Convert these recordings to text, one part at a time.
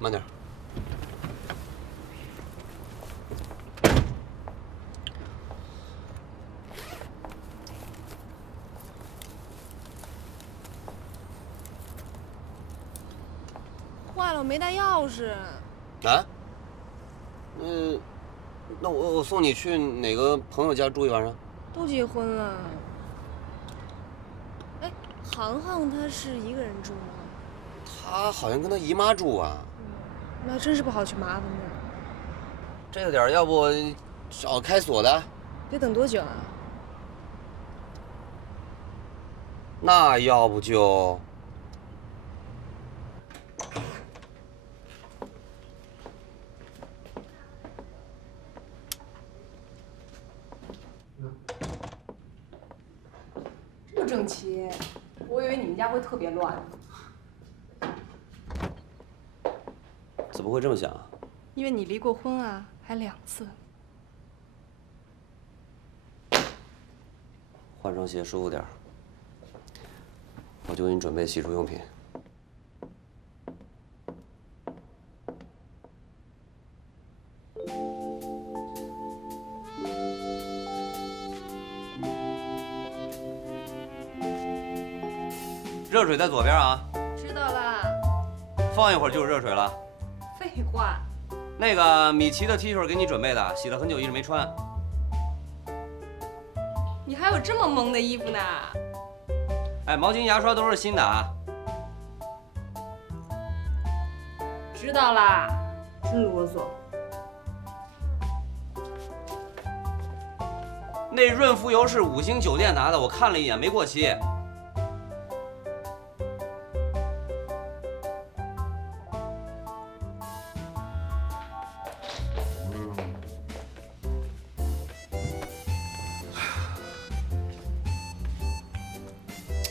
慢点。坏了，我没带钥匙。啊？那我送你去哪个朋友家住一晚上？都结婚了。哎，航航他是一个人住吗？他好像跟他姨妈住啊。那真是不好去麻烦这儿。这个点儿，要不找开锁的？得等多久啊？那要不就……这么整齐，我以为你们家会特别乱。怎么会这么想啊？因为你离过婚啊，还2次。换双鞋舒服点儿。我就给你准备洗漱用品。热水在左边啊。知道啦。放一会儿就是热水了。废话。那个米奇的 T 恤给你准备的，洗了很久一直没穿。你还有这么萌的衣服呢？哎，毛巾、牙刷都是新的啊。知道啦，真啰嗦。那润肤油是5星酒店拿的，我看了一眼，没过期。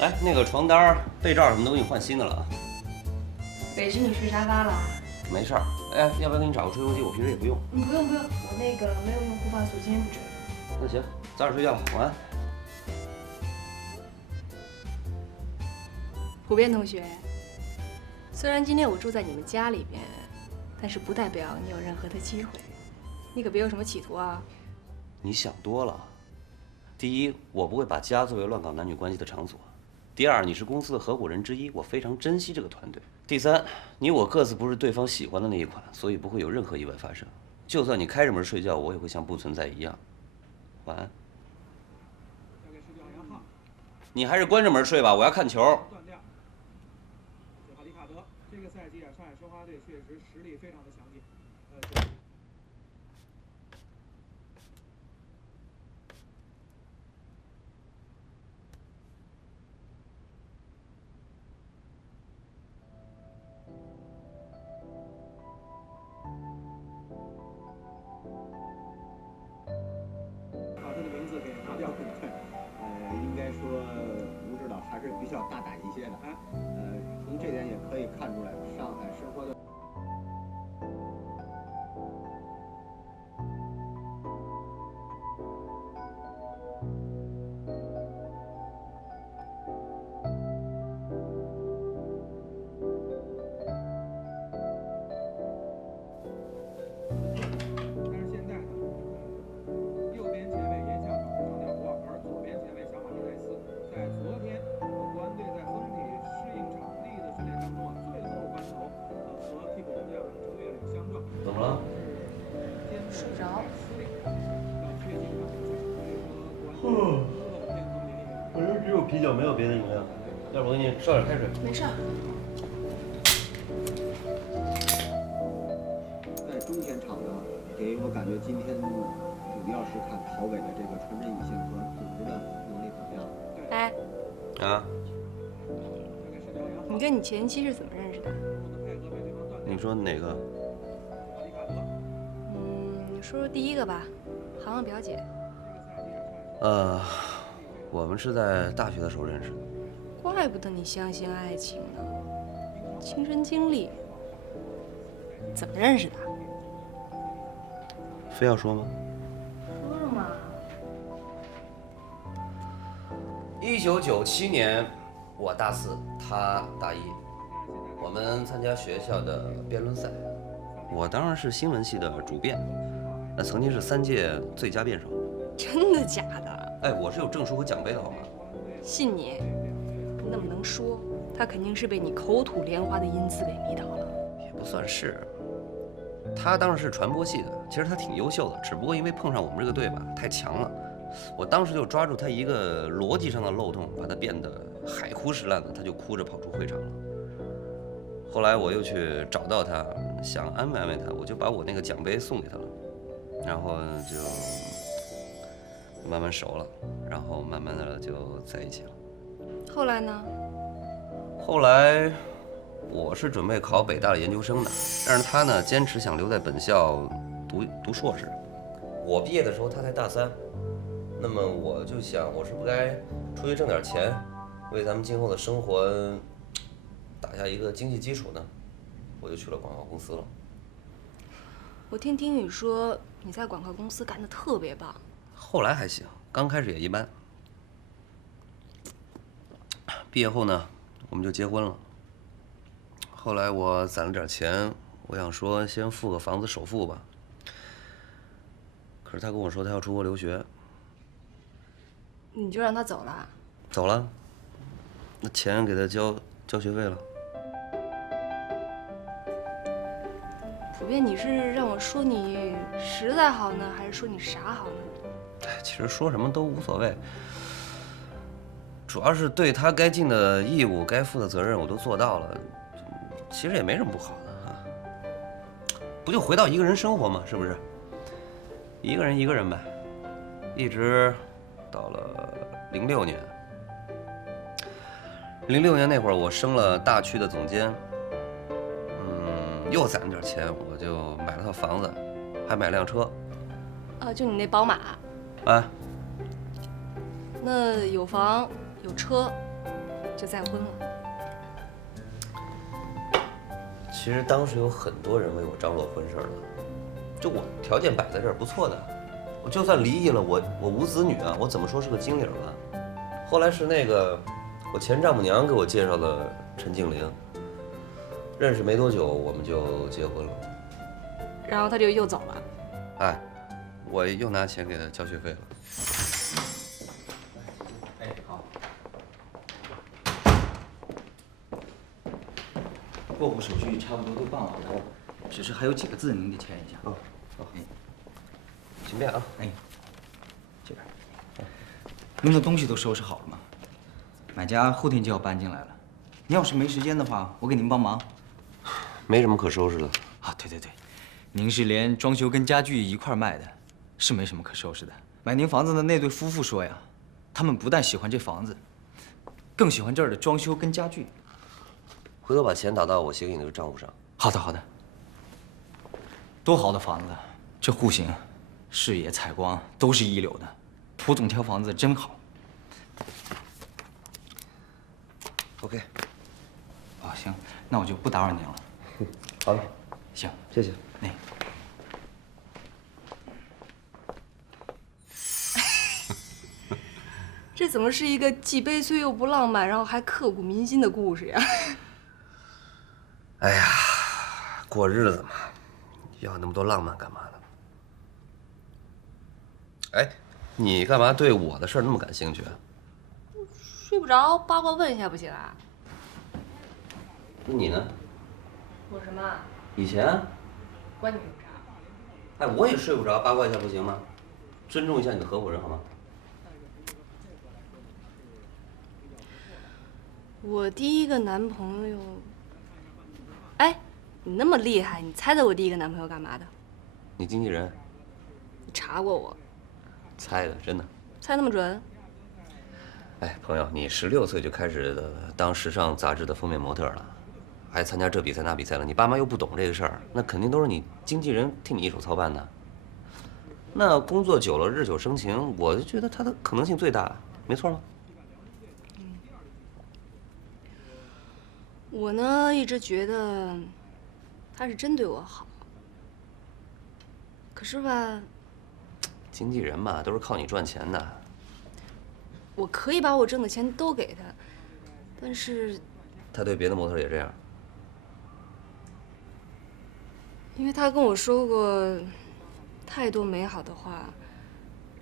哎，那个床单、被罩什么都给你换新的了啊。委屈你睡沙发了。没事儿。哎，要不要给你找个吹风机？我平时也不用。不用，我那个没有用护发素，今天不吹。那行，早点睡觉吧，晚安。普遍同学，虽然今天我住在你们家里边，但是不代表你有任何的机会。你可别有什么企图啊！你想多了。第一，我不会把家作为乱搞男女关系的场所。第二，你是公司的合伙人之一，我非常珍惜这个团队。第三，你我各自不是对方喜欢的那一款，所以不会有任何意外发生。就算你开着门睡觉，我也会像不存在一样。晚安。你还是关着门睡吧，我要看球。这哈里卡德，这个赛季啊，上海申花队确实实力非常的强劲。把他的名字给拿掉，应该说吴指导还是比较大胆一些的啊。从这点也可以看出来，上海申花的。但是现在呢，右边前卫严向找是上吊国，而左边前卫小马丁内斯在昨天国安队在封体适应场地的训练当中啊，最后关头和替补门将程月岭相撞。怎么了？睡不着。我这只有啤酒，没有别的饮料。要不我给你烧点开水。没事。在中前场呢，给我感觉今天主要是看陶伟的这个传真与性和组织的能力怎么样。哎，啊？你跟你前妻是怎么认识的？你说哪个？说说第一个吧，航航表姐。我们是在大学的时候认识的。怪不得你相信爱情呢，亲身经历。怎么认识的？非要说吗？说说嘛。1997年，我大4，他大1，我我们参加学校的辩论赛，我当然是新闻系的主辩，那曾经是3届最佳辩手。真的假的？哎，我是有证书和奖杯的好吗？信你，那么能说，他肯定是被你口吐莲花的音字给迷倒了。也不算是，他当然是传播系的，其实他挺优秀的，只不过因为碰上我们这个队吧，太强了。我当时就抓住他一个逻辑上的漏洞，把他变得海枯石烂的，他就哭着跑出会场了。后来我又去找到他，想安慰安慰他，我就把我那个奖杯送给他了，然后就慢慢熟了，然后慢慢的就在一起了。后来呢？后来我是准备考北大的研究生的，但是他呢坚持想留在本校读硕士。我毕业的时候他才大3，那么我就想，我是不该出去挣点钱，为咱们今后的生活打下一个经济基础呢？我就去了广告公司了。我听丁宇说你在广告公司干得特别棒。后来还行，刚开始也一般。毕业后呢，我们就结婚了。后来我攒了点钱，我想说先付个房子首付吧。可是他跟我说他要出国留学。你就让他走了？走了，那钱给他交学费了。普遍，你是让我说你实在好呢，还是说你傻好呢？哎，其实说什么都无所谓，主要是对他该尽的义务、该负的责任我都做到了，其实也没什么不好的啊。不就回到一个人生活嘛，是不是？一个人呗，一直到了06年。06年那会儿，我升了大区的总监，又攒了点钱，我就买了套房子，还买辆车。就你那宝马。哎，那有房有车，就再婚了。其实当时有很多人为我张罗婚事了，就我条件摆在这儿不错的，我就算离异了，我无子女啊，我怎么说是个金领啊？后来是那个我前丈母娘给我介绍了陈静玲，认识没多久我们就结婚了。然后他就又走了。哎，我又拿钱给他交学费了。哎，好。过户手续差不多都办完了，只是还有几个字您得签一下。好，请便啊。哎，这边。您的东西都收拾好了吗？买家后天就要搬进来了，您要是没时间的话，我给您帮忙。没什么可收拾的。啊，对对对，您是连装修跟家具一块卖的，是没什么可收拾的。买您房子的那对夫妇说呀，他们不但喜欢这房子，更喜欢这儿的装修跟家具。回头把钱打到我写给你的账户上。好的，好的。多好的房子，这户型、视野、采光都是一流的，蒲总挑房子真好。OK。哦，行，那我就不打扰您了。好了，行，谢谢。哎。这怎么是一个既悲催又不浪漫，然后还刻骨铭心的故事呀？哎呀，过日子嘛，要那么多浪漫干嘛呢？哎，你干嘛对我的事儿那么感兴趣啊？睡不着，八卦问一下不行啊？那你呢？我什么？以前？关你什么事？哎，我也睡不着，八卦一下不行吗？尊重一下你的合伙人好吗？我第一个男朋友。哎，你那么厉害，你猜猜我第一个男朋友干嘛的？你经纪人？你查过我？猜的，真的。猜那么准？哎，朋友，你16岁就开始当时尚杂志的封面模特了，还参加这比赛那比赛了。你爸妈又不懂这个事儿，那肯定都是你经纪人替你一手操办的。那工作久了，日久生情，我就觉得他的可能性最大，没错吗？我呢，一直觉得他是真对我好，可是吧，经纪人嘛，都是靠你赚钱的。我可以把我挣的钱都给他，但是他对别的模特也这样？因为他跟我说过太多美好的话，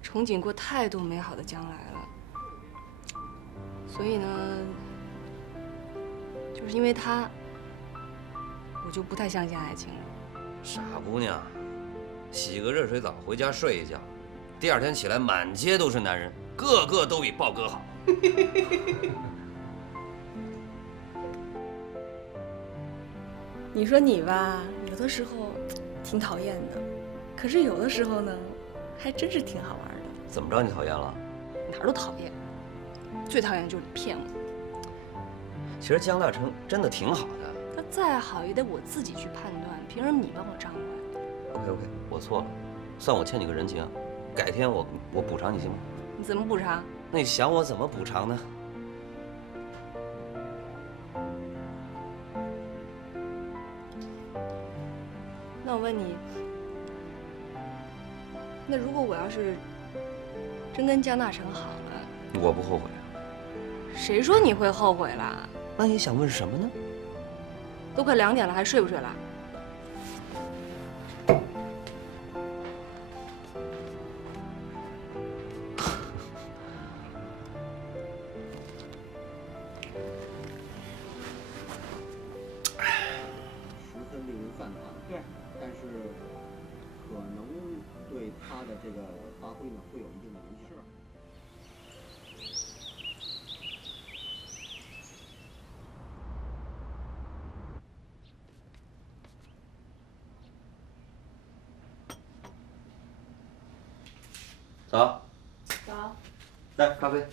憧憬过太多美好的将来了，所以呢，就是因为他，我就不太相信爱情了。傻姑娘，洗个热水澡，回家睡一觉，第二天起来满街都是男人，个个都比豹哥好。你说你吧，有的时候挺讨厌的，可是有的时候呢，还真是挺好玩的。怎么着你讨厌了？哪儿都讨厌，最讨厌的就是你骗我。其实江大成真的挺好的。他再好也得我自己去判断，凭什么你帮我掌管？ OK， 我错了，算我欠你个人情，改天我补偿你行吗？你怎么补偿？那你想我怎么补偿呢？那我问你，那如果我要是真跟江大成好了，我不后悔。谁说你会后悔啦？那你想问什么呢？都快2点了，还睡不睡了？十分令人赞叹。对，但是可能对他的这个发挥呢，会有一定的影响。早。早。来，咖啡。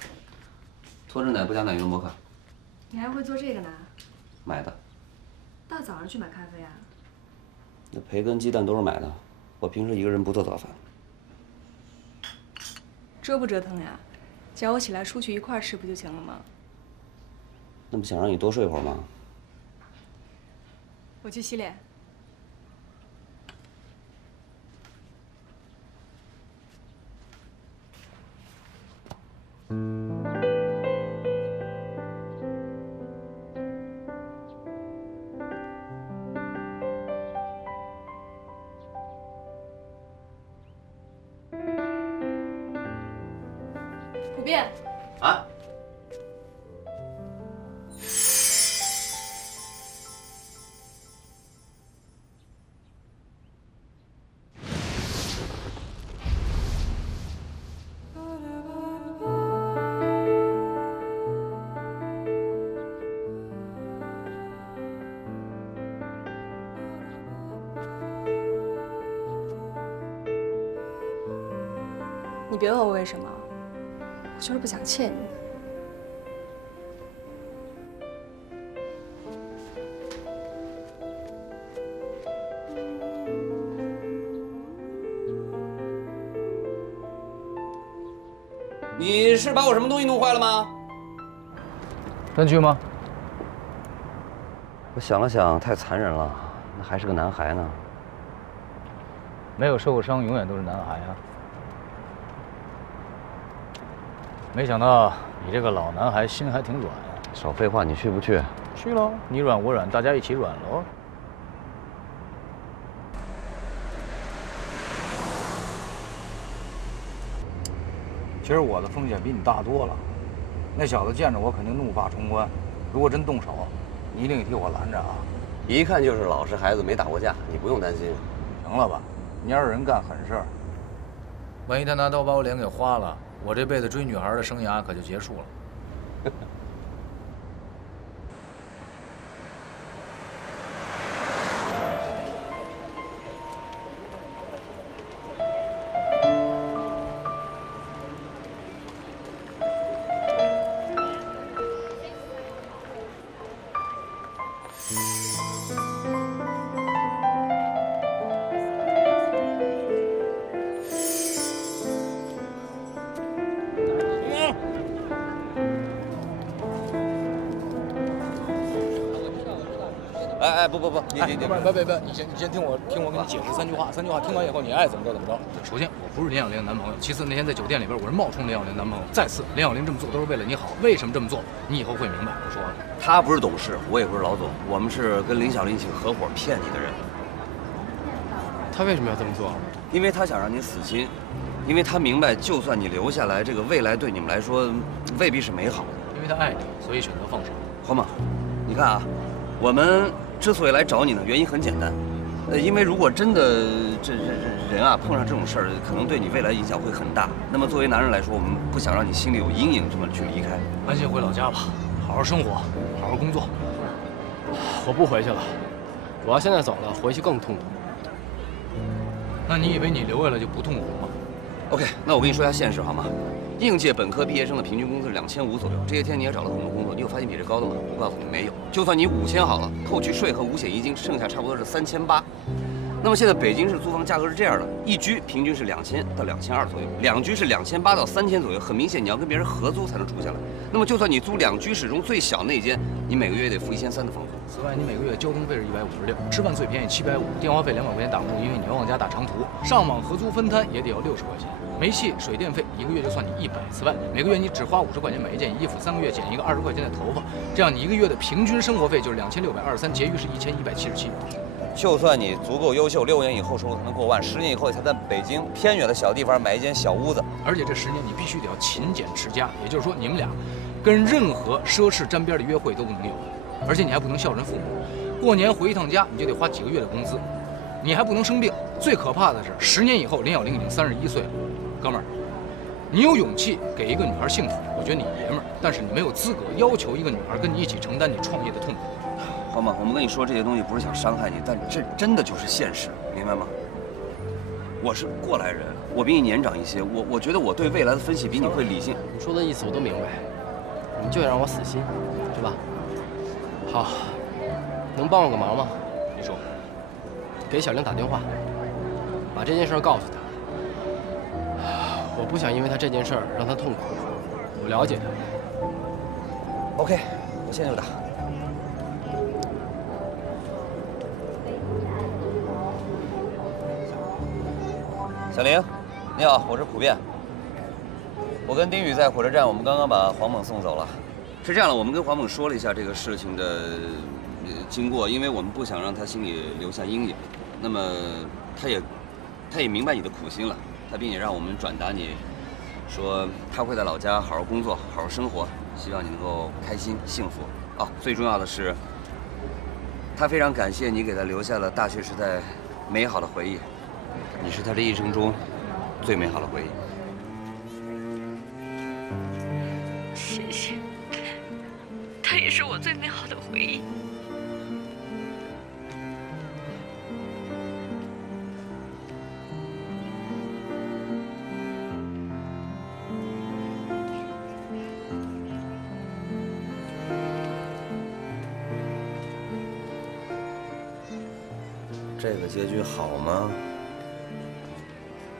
脱脂奶不加奶油摩卡。你还会做这个呢？买的。大早上去买咖啡啊？那培根、鸡蛋都是买的。我平时一个人不做早饭。折不折腾呀？叫我起来出去一块儿吃不就行了吗？那不想让你多睡会儿吗？我去洗脸。普遍。啊？你别问我为什么，我就是不想欠你。你是把我什么东西弄坏了吗？真去吗？我想了想，太残忍了，那还是个男孩呢。没有受过伤，永远都是男孩啊！没想到你这个老男孩心还挺软啊。少废话，你去不去？去喽，你软我软，大家一起软喽。其实我的风险比你大多了。那小子见着我肯定怒发冲冠，如果真动手，你一定得替我拦着啊！一看就是老实孩子，没打过架，你不用担心。行了吧，蔫儿人干狠事儿。万一他拿刀把我脸给划了，我这辈子追女孩的生涯可就结束了。哎，不，你别，你先听我给你解释3句话，3句话听完以后你爱怎么着怎么着。首先，我不是林小玲的男朋友；其次，那天在酒店里边我是冒充林小玲男朋友；再次，林小玲这么做都是为了你好，为什么这么做？你以后会明白。我说了，他不是董事，我也不是老总，我们是跟林小玲一起合伙骗你的人。他为什么要这么做？因为他想让你死心，因为他明白，就算你留下来，这个未来对你们来说未必是美好的。因为他爱你，所以选择放手。黄猛，你看啊，我们之所以来找你呢，原因很简单，因为如果真的这人啊碰上这种事儿，可能对你未来影响会很大。那么作为男人来说，我们不想让你心里有阴影，这么去离开。安心回老家吧，好好生活，好好工作。我不回去了，我要现在走了，回去更痛苦。那你以为你留下来就不痛苦吗 ？OK， 那我跟你说一下现实好吗？应届本科毕业生的平均工资是2500左右。这些天你也找了很多工作，你有发现比这高的吗？我告诉你，没有。就算你5000好了，扣去税和五险一金，剩下差不多是3800。那么现在北京市租房价格是这样的，一居平均是2000到2200左右，2居是2800到3000左右。很明显，你要跟别人合租才能住下来。那么就算你租2居室中最小那间，你每个月得付1300的房租。此外，你每个月交通费是156，吃饭最便宜750，电话费200块钱打不住，因为你要往家打长途。上网合租分摊也得要60块钱。煤气、水电费一个月就算你100。此外，每个月你只花50块钱买一件衣服，3个月剪一个20块钱的头发，这样你一个月的平均生活费就是2623，结余是1177。就算你足够优秀，6年以后收入才能过万，10年以后才在北京偏远的小地方买一间小屋子。而且这10年你必须得要勤俭持家，也就是说你们俩跟任何奢侈沾边的约会都不能有，而且你还不能孝顺父母。过年回一趟家你就得花几个月的工资，你还不能生病。最可怕的是10年以后林小玲已经31岁了。哥们儿，你有勇气给一个女孩幸福，我觉得你爷们儿，但是你没有资格要求一个女孩跟你一起承担你创业的痛苦。黄猛，我们跟你说这些东西不是想伤害你，但这真的就是现实，明白吗？我是过来人，我比你年长一些，我觉得我对未来的分析比你会理性。你说的意思我都明白，你就想让我死心，是吧？好，能帮我个忙吗？你说，给小玲打电话，把这件事告诉她。我不想因为她这件事让她痛苦，我了解她。OK， 我现在就打。小玲，你好，我是普遍。我跟丁宇在火车站，我们刚刚把黄猛送走了。是这样的，我们跟黄猛说了一下这个事情的经过，因为我们不想让他心里留下阴影。那么他也明白你的苦心了，他并且让我们转达你，说他会在老家好好工作，好好生活，希望你能够开心幸福。哦，最重要的是，他非常感谢你给他留下了大学时代美好的回忆。你是他这一生中最美好的回忆。谢谢，他也是我最美好的回忆。这个结局好吗？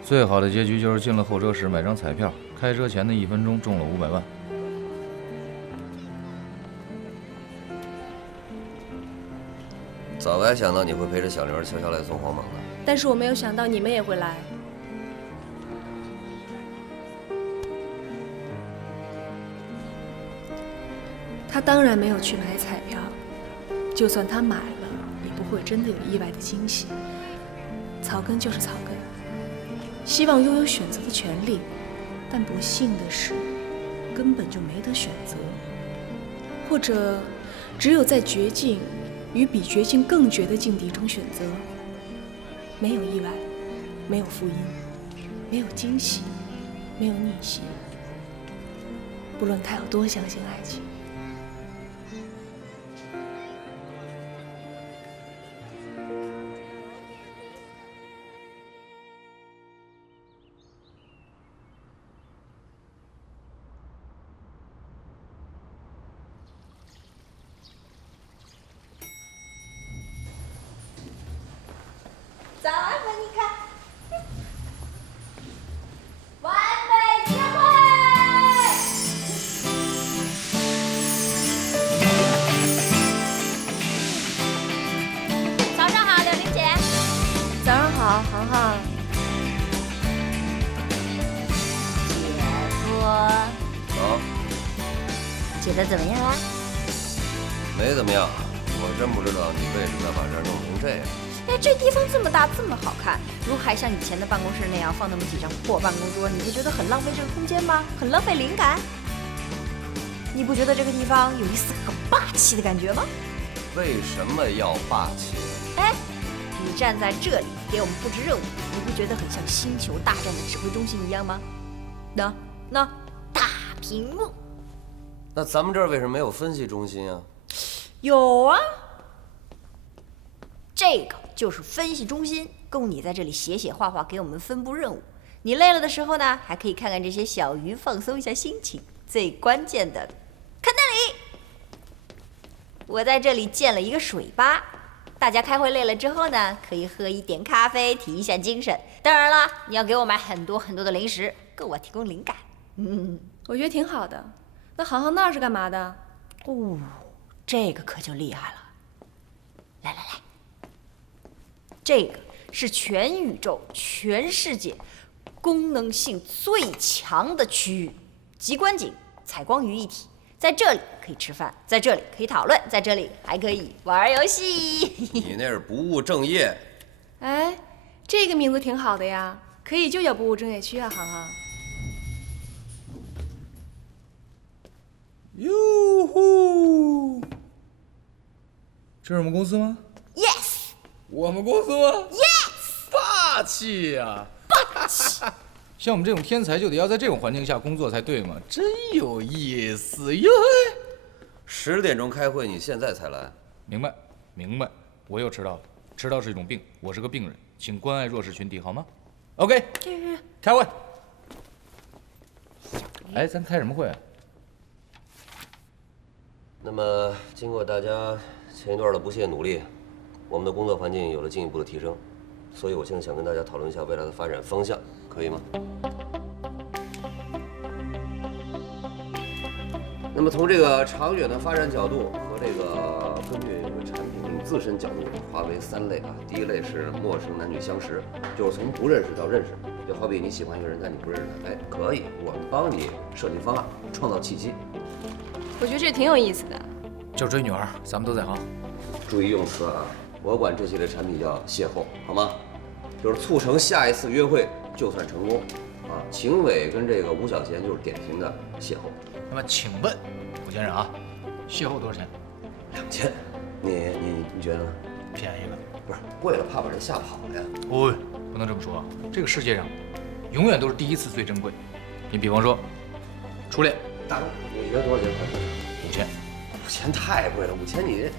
最好的结局就是进了候车室买张彩票，开车前的1分钟中了500万。早该想到你会陪着小玲悄悄来送黄猛的。但是我没有想到你们也会来。他当然没有去买彩票，就算他买了，也不会真的有意外的惊喜。草根就是草根，希望拥有选择的权利，但不幸的是，根本就没得选择，或者只有在绝境与比绝境更绝的境地中选择。没有意外，没有福音，没有惊喜，没有逆袭。不论他有多相信爱情。早安，莫妮卡！完美约会！早上好，柳玲姐。早上好，航航。姐夫。哦，觉得怎么样啊？没怎么样，我真不知道你为什么要把这儿弄成这样。哎，这地方这么大，这么好看，如果还像以前的办公室那样放那么几张破办公桌，你不觉得很浪费这个空间吗？很浪费灵感？你不觉得这个地方有一丝很霸气的感觉吗？为什么要霸气？哎，你站在这里给我们布置任务，你不觉得很像星球大战的指挥中心一样吗？那大屏幕。那咱们这儿为什么没有分析中心啊？有啊，这个就是分析中心，供你在这里写写画画，给我们分布任务。你累了的时候呢，还可以看看这些小鱼，放松一下心情。最关键的，看那里，我在这里建了一个水吧。大家开会累了之后呢，可以喝一点咖啡，提一下精神。当然了，你要给我买很多很多的零食，给我提供灵感。我觉得挺好的。那航航那是干嘛的？哦，这个可就厉害了。来，这个是全宇宙、全世界功能性最强的区域，极观景、采光于一体。在这里可以吃饭，在这里可以讨论，在这里还可以玩游戏。你那是不务正业。哎，这个名字挺好的呀，可以就叫不务正业区啊，航航。哟呼！这是我们公司吗 ？Yes。我们公司吗 ？Yes。霸气呀！霸气。像我们这种天才就得要在这种环境下工作才对嘛，真有意思哟！10点钟开会，你现在才来？明白，我又迟到了。迟到是一种病，我是个病人，请关爱弱势群体好吗 ？OK， 开会。哎，咱开什么会啊？那么，经过大家前一段的不懈努力，我们的工作环境有了进一步的提升，所以我现在想跟大家讨论一下未来的发展方向，可以吗？那么从这个长远的发展角度和这个根据产品自身角度划为3类啊。第一类是陌生男女相识，就是从不认识到认识，就好比你喜欢一个人，但你不认识他，哎，可以，我们帮你设计方案，创造契机。我觉得这挺有意思的。就追女孩，咱们都在行。注意用词啊，我管这系列产品叫邂逅，好吗？就是促成下一次约会就算成功啊。秦伟跟这个吴小贤就是典型的邂逅。那么请问吴先生啊，邂逅多少钱？2000。你觉得呢？便宜了。不是贵了，怕把人吓跑了呀。哦，不能这么说啊。这个世界上，永远都是第一次最珍贵。你比方说，初恋。大众，你觉得多少钱？5000。5000太贵了，5000你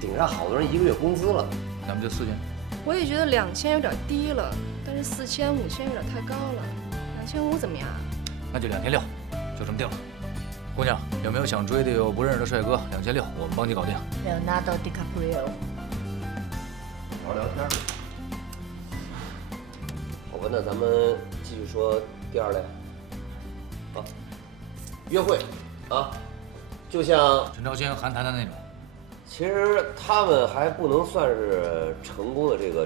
顶上好多人1个月工资了。咱们就4000。我也觉得2000有点低了，但是4000、5000有点太高了。2500怎么样？那就2600，就这么定了。姑娘，有没有想追的又不认识的帅哥？2600，我们帮你搞定。Leonardo DiCaprio。聊聊天。好吧，那咱们继续说第2类。啊，约会啊，就像陈昭谦、韩谈的那种。其实他们还不能算是成功的这个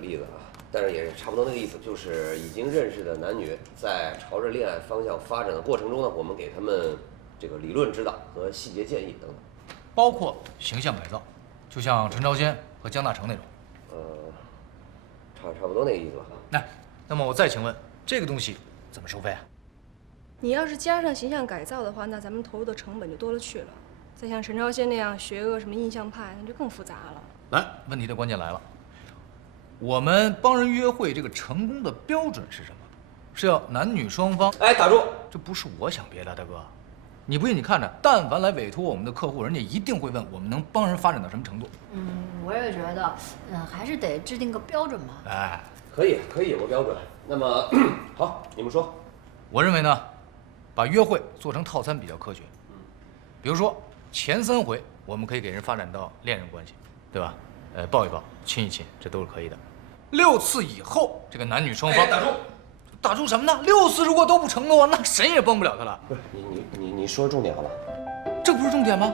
例子啊，但是也差不多那个意思，就是已经认识的男女在朝着恋爱方向发展的过程中呢，我们给他们这个理论指导和细节建议等等，包括形象改造，就像陈昭谦和江大成那种。差不多那个意思吧。那么我再请问，这个东西怎么收费啊？你要是加上形象改造的话，那咱们投入的成本就多了去了。再像陈昭谦那样学个什么印象派，那就更复杂了。来，问题的关键来了，我们帮人约会这个成功的标准是什么？是要男女双方……哎，打住！这不是我想别的，大哥，你不信你看着，但凡来委托我们的客户，人家一定会问我们能帮人发展到什么程度。我也觉得，还是得制定个标准吧。哎，可以有个标准。那么好，你们说。我认为呢，把约会做成套餐比较科学。比如说前3回我们可以给人发展到恋人关系，对吧？抱一抱，亲一亲，这都是可以的。6次以后，这个男女双方……打住什么呢？6次如果都不成的话，那谁也帮不了他了。不是你说重点好吧？这不是重点吗？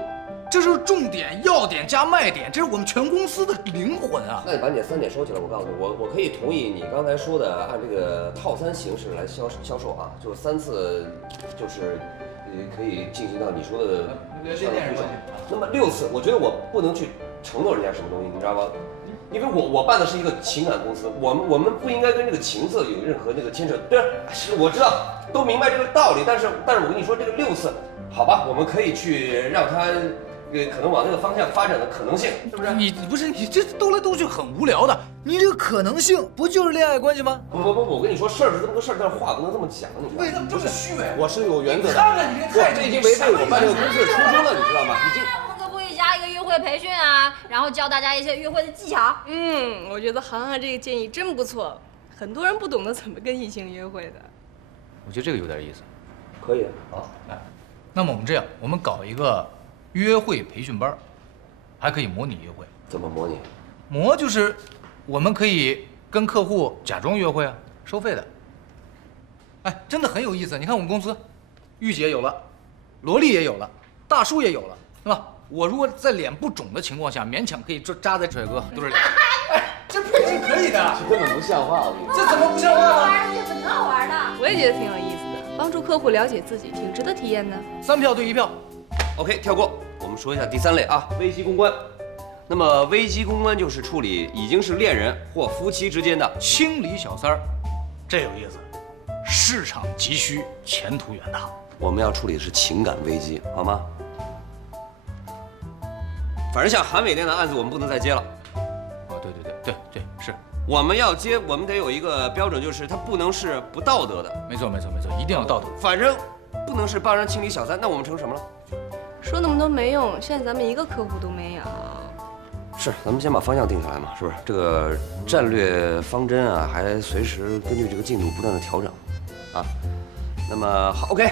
这是重点、要点加卖点，这是我们全公司的灵魂啊！那你把你的3点收起来，我告诉你，我可以同意你刚才说的，按这个套餐形式来销售啊，就3次，就是可以进行到你说的上的推手。那么6次，我觉得我不能去承诺人家什么东西，你知道吗？因为我办的是一个情感公司，我们不应该跟这个情色有任何那个牵扯。对，是我知道，都明白这个道理，但是我跟你说，这个6次，好吧，我们可以去让他。可能往那个方向发展的可能性，是不是？你这兜来兜去很无聊的。你这个可能性不就是恋爱关系吗？不，我跟你说，事儿是这么个事儿，但是话不能这么讲，你知道吗？为什么这么虚伪？我是有原则的。看看你这态度，这已经违背我办这个公司的初衷了，你知道吗？已经。我们可不可以加一个约会培训啊？然后教大家一些约会的技巧。我觉得涵涵这个建议真不错，很多人不懂得怎么跟异性约会的。我觉得这个有点意思。可以，好，来，那么我们这样，我们搞一个约会培训班，还可以模拟约会。怎么模拟？模就是我们可以跟客户假装约会啊，收费的。哎，真的很有意思。你看我们公司，御姐有了，萝莉也有了，大叔也有了，是吧？我如果在脸不肿的情况下，勉强可以扎在帅哥堆里。哎，这配置可以的。这根本不像话，我跟你说。这怎么不像话呢？这很好玩的。我也觉得挺有意思的，帮助客户了解自己，挺值得体验的。3票对1票。OK， 跳过。我们说一下第3类啊，危机公关。那么危机公关就是处理已经是恋人或夫妻之间的清理小三儿，这有意思。市场急需，前途远大。我们要处理的是情感危机，好吗？反正像韩伟那样的案子，我们不能再接了。哦，对，是。我们要接，我们得有一个标准，就是它不能是不道德的。没错，一定要道德。反正不能是帮人清理小三，那我们成什么了？说那么多没用，现在咱们一个客户都没有。是，咱们先把方向定下来嘛，是不是？这个战略方针啊，还随时根据这个进度不断的调整，啊。那么好 ，OK。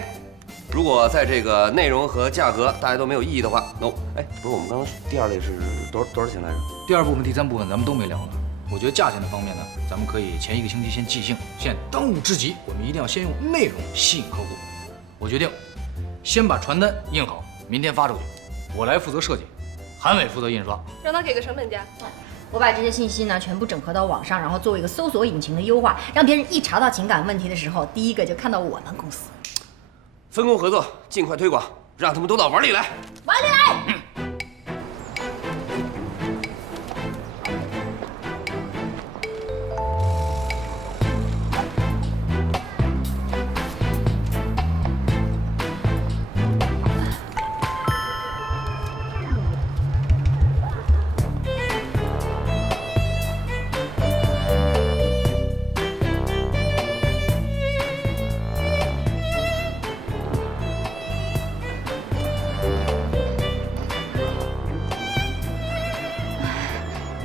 如果在这个内容和价格大家都没有异议的话，不是我们刚刚第2类是多少钱来着？第2部分、第3部分咱们都没聊呢。我觉得价钱的方面呢，咱们可以前1个星期先即兴。现在当务之急，我们一定要先用内容吸引客户。我决定，先把传单印好，明天发出去。我来负责设计，韩伟负责印刷。让他给个成本价。我把这些信息呢全部整合到网上，然后做一个搜索引擎的优化，让别人一查到情感问题的时候，第一个就看到我们公司。分工合作，尽快推广，让他们都到碗里来。碗里来。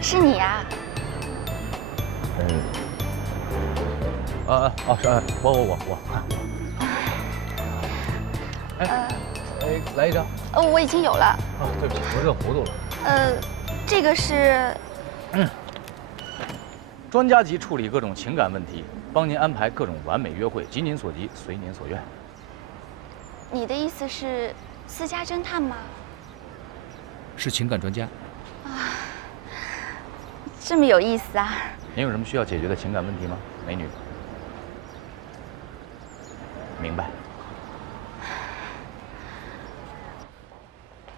是你呀？是我。来一张。我已经有了。对不起，我热糊涂了。这个是。专家级处理各种情感问题，帮您安排各种完美约会，急您所急，随您所愿。你的意思是私家侦探吗？是情感专家。这么有意思啊！您有什么需要解决的情感问题吗，美女？明白。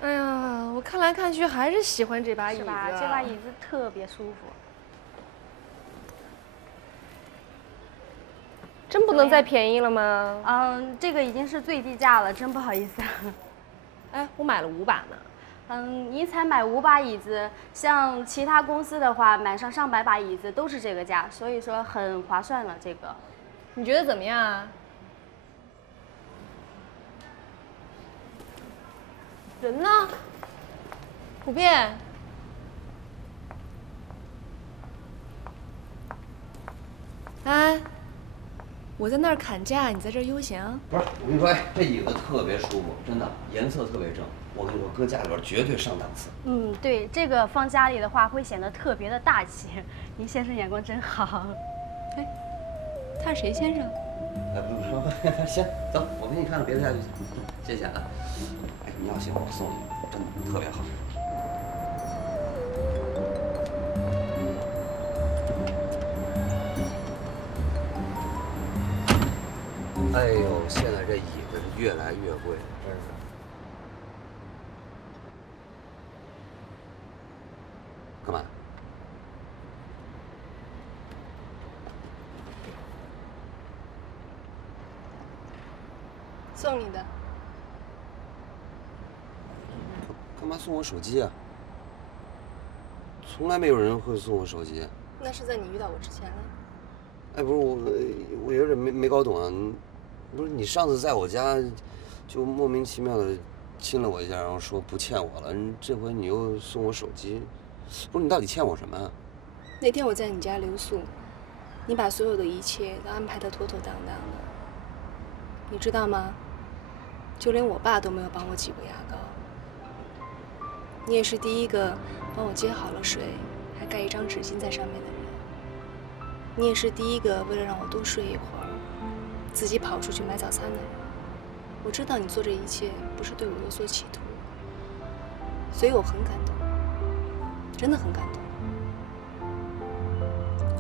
哎呀，我看来看去还是喜欢这把椅子。是吧？这把椅子特别舒服。真不能再便宜了吗？这个已经是最低价了，真不好意思。哎，我买了5把呢。你才买5把椅子，像其他公司的话，买上上百把椅子都是这个价，所以说很划算了。这个，你觉得怎么样啊？人呢？普遍。哎，我在那儿砍价，你在这儿悠闲。不是，我跟你说，这椅子特别舒服，真的，颜色特别正。我跟你说，搁家里边绝对上档次。对，这个放家里的话会显得特别的大气。您先生眼光真好。哎，他是谁先生？不，行，走，我陪你看看别的家具去。谢谢啊。哎，你要喜欢我送你，真的特别好。哎呦，现在这椅子是越来越贵，真是。干嘛？送你的。干嘛送我手机啊？从来没有人会送我手机。那是在你遇到我之前了。哎，不是我有点没搞懂啊。不是你上次在我家就莫名其妙的亲了我一下，然后说不欠我了，这回你又送我手机，不是你到底欠我什么啊？那天我在你家留宿，你把所有的一切都安排得妥妥当当的。你知道吗？就连我爸都没有帮我挤过牙膏。你也是第一个帮我接好了水，还盖一张纸巾在上面的人。你也是第一个为了让我多睡一会儿，自己跑出去买早餐的人。我知道你做这一切不是对我有所企图，所以我很感动，真的很感动。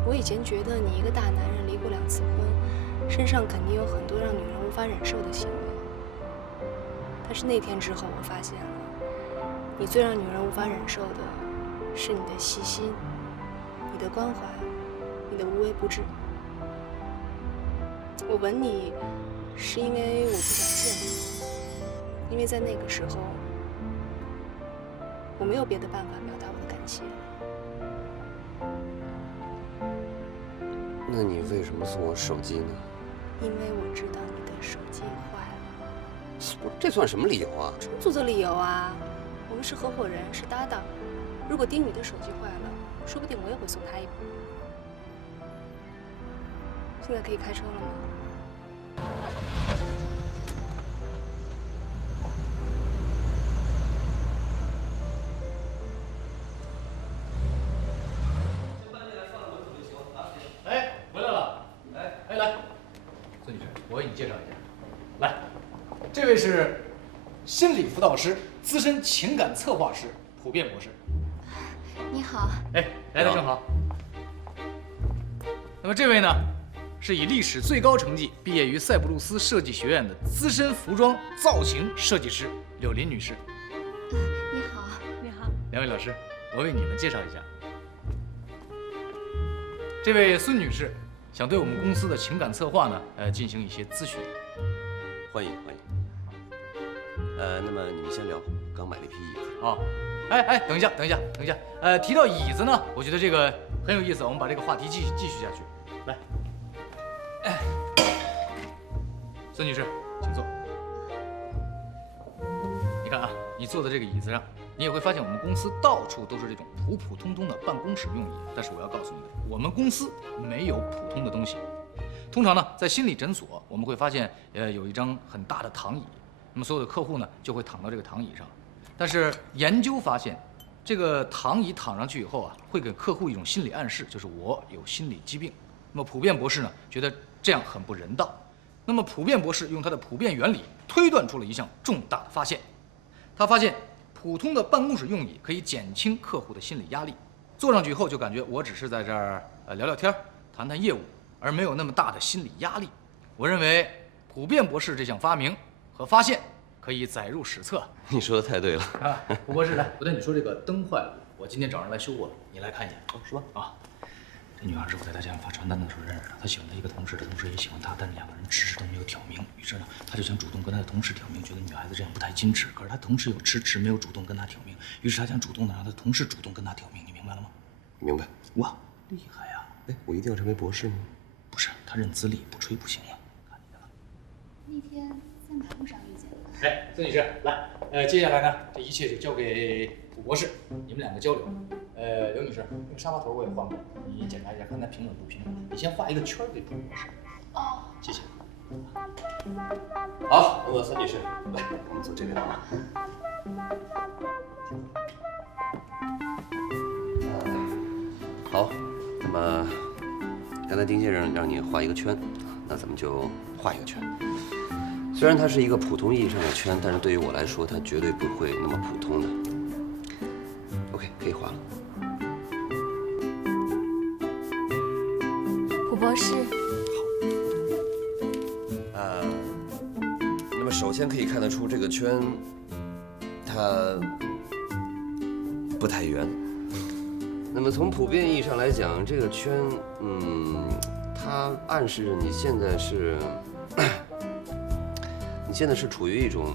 我以前觉得你一个大男人离过2次婚，身上肯定有很多让女人无法忍受的行为。但是那天之后，我发现了，你最让女人无法忍受的是你的细心、你的关怀、你的无微不至。我吻你，是因为我不想见你，因为在那个时候，我没有别的办法表达我的感谢。那你为什么送我手机呢？因为我知道你的手机坏了。这算什么理由啊？充足的理由啊！我们是合伙人，是搭档。如果丁宇的手机坏了，说不定我也会送他一部。现在可以开车了吗？哎，回来了。哎，来，孙女士，我为你介绍一下。来，这位是心理辅导师、资深情感策划师普遍博士。你好。哎，来的正好。那么这位呢，是以历史最高成绩毕业于塞浦路斯设计学院的资深服装造型设计师柳林女士。你好。你好。两位老师，我为你们介绍一下。这位孙女士想对我们公司的情感策划呢，进行一些咨询。欢迎欢迎。那么你们先聊，刚买了一批椅子。哦，哎，等一下。提到椅子呢，我觉得这个很有意思，我们把这个话题继续下去。来，孙女士，请坐。你看啊，你坐的这个椅子上，你也会发现我们公司到处都是这种普普通通的办公室用椅。但是我要告诉你的，我们公司没有普通的东西。通常呢，在心理诊所，我们会发现，有一张很大的躺椅，那么所有的客户呢就会躺到这个躺椅上。但是研究发现，这个躺椅躺上去以后啊，会给客户一种心理暗示，就是我有心理疾病。那么普遍博士呢，觉得这样很不人道。那么普遍博士用他的普遍原理推断出了一项重大的发现，他发现普通的办公室用椅可以减轻客户的心理压力，坐上去以后就感觉我只是在这儿聊聊天、谈谈业务，而没有那么大的心理压力。我认为普遍博士这项发明和发现可以载入史册。你说的太对了啊，胡博士来，昨天你说这个灯坏了，我今天早上来修过了，你来看一下。哦，是吧？啊，这女孩是我在她家发传单的时候认识的，她喜欢她一个同事，她同事也喜欢她，但是两个人迟迟都没有挑明。于是呢，她就想主动跟她的同事挑明，觉得女孩子这样不太矜持。可是她同事又迟迟没有主动跟她挑明，于是她想主动的让她同事主动跟她挑明。你明白了吗？明白。哇，厉害呀！哎，我一定要成为博士吗？不是，她认资历，不吹不行了。看你的了。那天在马路上遇见的。哎，孙女士，来，接下来呢，这一切就交给卜博士，你们两个交流。刘女士，那个沙发头我也换过，你检查一下，看它平稳不平稳。你先画一个圈给卜博士。哦，谢谢。好，那么孙女士，来，我们走这边啊。好，那么刚才丁先生让你画一个圈，那咱们就画一个圈。虽然它是一个普通意义上的圈，但是对于我来说，它绝对不会那么普通的。OK， 可以画了。卜博士。好。那么首先可以看得出这个圈，它不太圆。那么从普遍意义上来讲，这个圈，它暗示着你现在是。现在是处于一种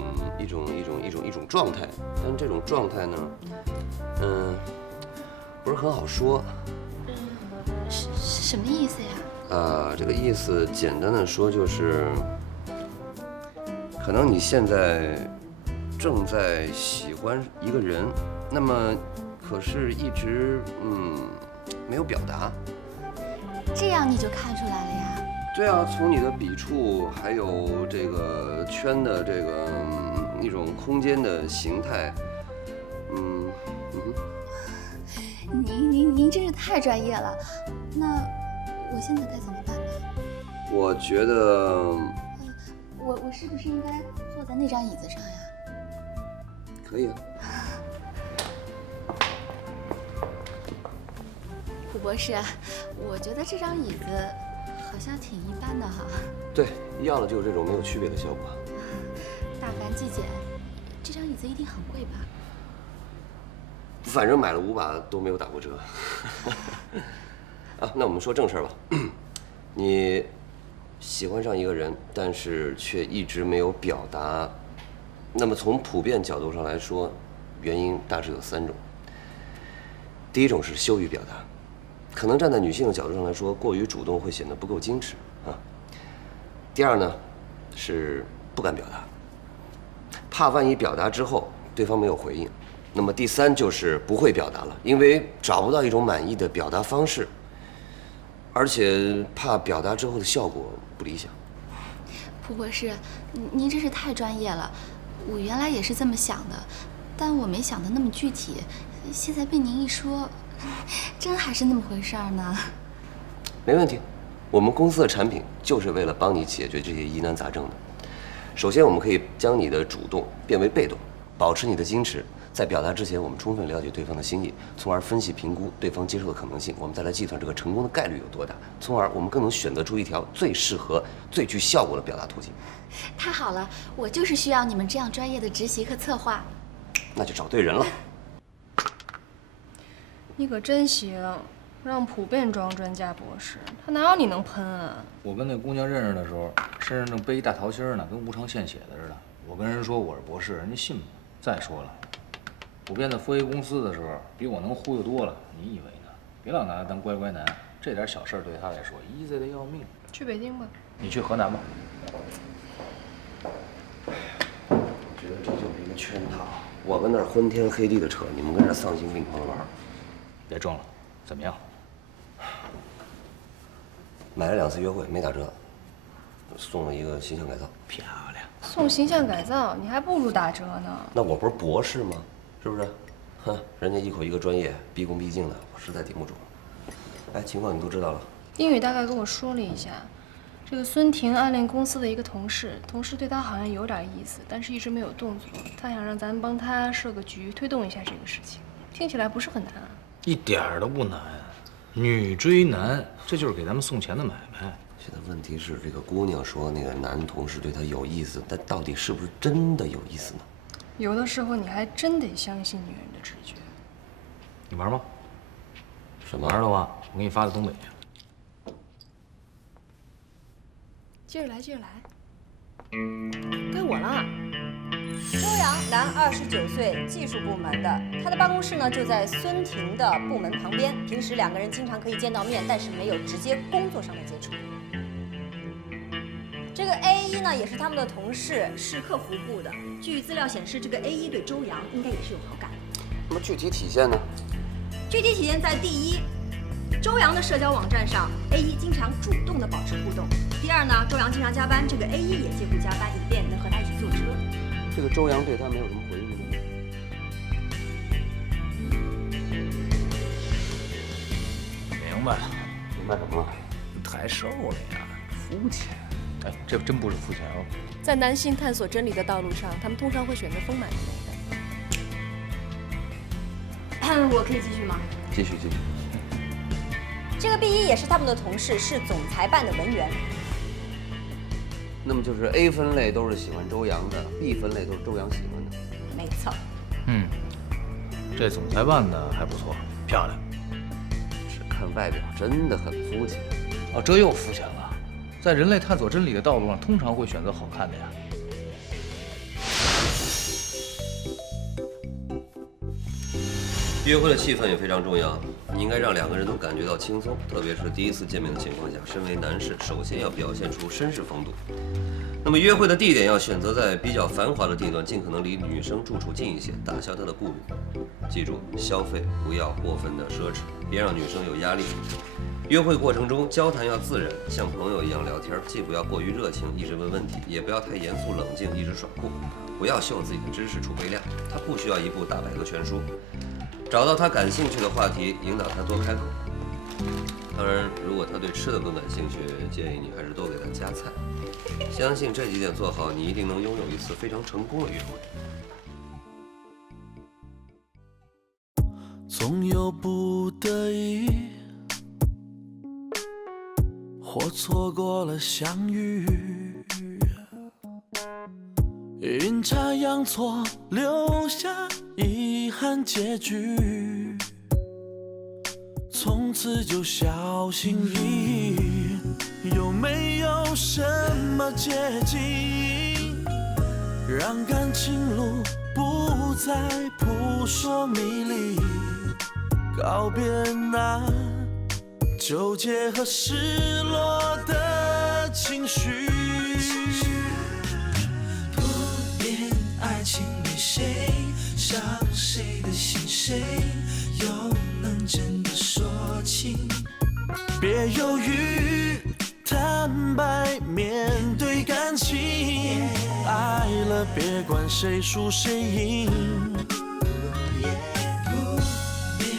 状态，但这种状态呢，不是很好说。什么意思呀？这个意思简单的说就是，可能你现在正在喜欢一个人，那么可是一直没有表达。这样你就看出来了呀？对啊，从你的笔触，还有这个圈的这个一种空间的形态，您真是太专业了。那我现在该怎么办呢？我觉得，我是不是应该坐在那张椅子上呀？可以啊。蒲博士，我觉得这张椅子好像挺一般的哈。对，要的就是这种没有区别的效果。大凡季姐，这张椅子一定很贵吧？反正买了5把都没有打过折。啊，那我们说正事儿吧。你喜欢上一个人，但是却一直没有表达，那么从普遍角度上来说，原因大致有3种。第一种是羞于表达，可能站在女性的角度上来说，过于主动会显得不够矜持啊。第二呢，是不敢表达，怕万一表达之后对方没有回应。那么第3就是不会表达了，因为找不到一种满意的表达方式，而且怕表达之后的效果不理想。蒲博士，您真是太专业了，我原来也是这么想的，但我没想的那么具体。现在被您一说，真还是那么回事儿呢。没问题，我们公司的产品就是为了帮你解决这些疑难杂症的。首先，我们可以将你的主动变为被动，保持你的矜持。在表达之前，我们充分了解对方的心意，从而分析评估对方接受的可能性，我们再来计算这个成功的概率有多大，从而我们更能选择出一条最适合、最具效果的表达途径。太好了，我就是需要你们这样专业的执行和策划。那就找对人了。你可真行，让普遍装专家博士，他哪有你能喷啊？我跟那姑娘认识的时候，身上正背一大桃心呢，跟无偿献血的似的。我跟人说我是博士，人家信吗？再说了。普遍在富 A 公司的时候，比我能忽悠多了，你以为呢？别老拿他当乖乖男，这点小事对他来说 easy 的要命。去北京吧。你去河南吧。我觉得这就是一个圈套，我跟那儿昏天黑地的扯，你们跟这儿丧心病狂的玩。别装了，怎么样？买了2次约会没打折，送了一个形象改造，漂亮。送形象改造，你还不如打折呢。那我不是博士吗？是不是？哼，人家一口一个专业，毕恭毕敬的，我实在顶不住。哎，情况你都知道了。丁宇大概跟我说了一下，这个孙婷暗恋公司的一个同事，同事对他好像有点意思，但是一直没有动作。他想让咱们帮他设个局，推动一下这个事情，听起来不是很难啊。一点儿都不难，女追男，这就是给咱们送钱的买卖。现在问题是，这个姑娘说那个男同事对她有意思，但到底是不是真的有意思呢？有的时候你还真得相信女人的直觉。你玩吗？什么？玩的话，我给你发到东北去。接着来，接着来。该我了。周阳，男，29岁，技术部门的。他的办公室呢就在孙婷的部门旁边，平时2个人经常可以见到面，但是没有直接工作上的接触。这个 A1呢也是他们的同事，是客服部的。据资料显示，这个 A1对周阳应该也是有好感的。那么具体体现呢？具体体现在第一，周阳的社交网站上 ，A1 经常主动的保持互动。第二呢，周阳经常加班，这个 A1也借故加班，以便能和他一起坐车。这个周阳对他没有什么回应吗？明白了，明白什么了？太瘦了呀，肤浅。哎，这真不是肤浅哦。在男性探索真理的道路上，他们通常会选择丰满的美的。我可以继续吗？继续。这个 B1也是他们的同事，是总裁办的文员。那么就是 A 分类都是喜欢周阳的 ，B 分类都是周阳喜欢的。没错。这总裁办的还不错，漂亮。只看外表真的很肤浅。哦，这又肤浅了。在人类探索真理的道路上，通常会选择好看的呀。约会的气氛也非常重要，你应该让两个人都感觉到轻松，特别是第一次见面的情况下，身为男士，首先要表现出绅士风度。那么约会的地点要选择在比较繁华的地段，尽可能离女生住处近一些，打消她的顾虑。记住，消费不要过分的奢侈，别让女生有压力。约会过程中交谈要自然，像朋友一样聊天，既不要过于热情，一直问问题，也不要太严肃冷静，一直耍酷。不要秀自己的知识储备量，他不需要一部大百科全书。找到他感兴趣的话题，引导他多开口。当然，如果他对吃的更感兴趣，建议你还是多给他加菜。相信这几点做好，你一定能拥有一次非常成功的约会。总有不得已，或错过了相遇，阴差阳错留下遗憾结局，从此就小心翼翼。有没有什么捷径，让感情路不再扑朔迷离，告别那纠结和失落的情绪。不变爱情里谁伤谁的心，谁又能真的说清？别犹豫，坦白面对感情，爱了别管谁输谁赢。不变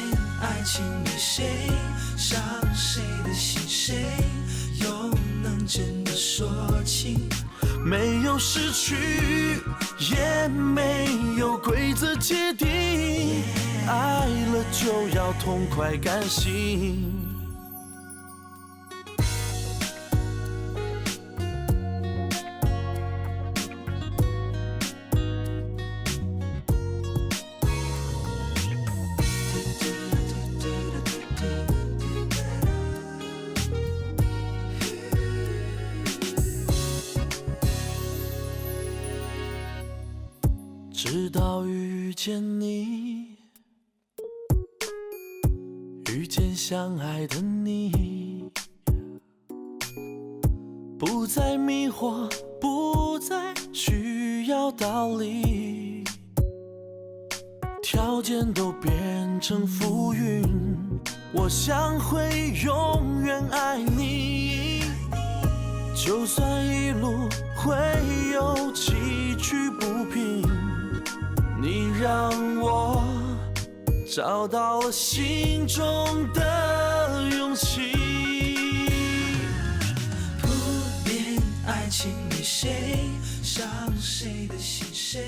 爱情里谁伤谁的心，谁又能真的说清？没有失去，也没有规则界定，爱了就要痛快甘心。直到遇见你，遇见相爱的你，不再迷惑，不再需要道理，条件都变成浮云，我想会永远爱你，就算一路会有崎岖不平，你让我找到了心中的勇气。不变爱情里谁伤谁的心，谁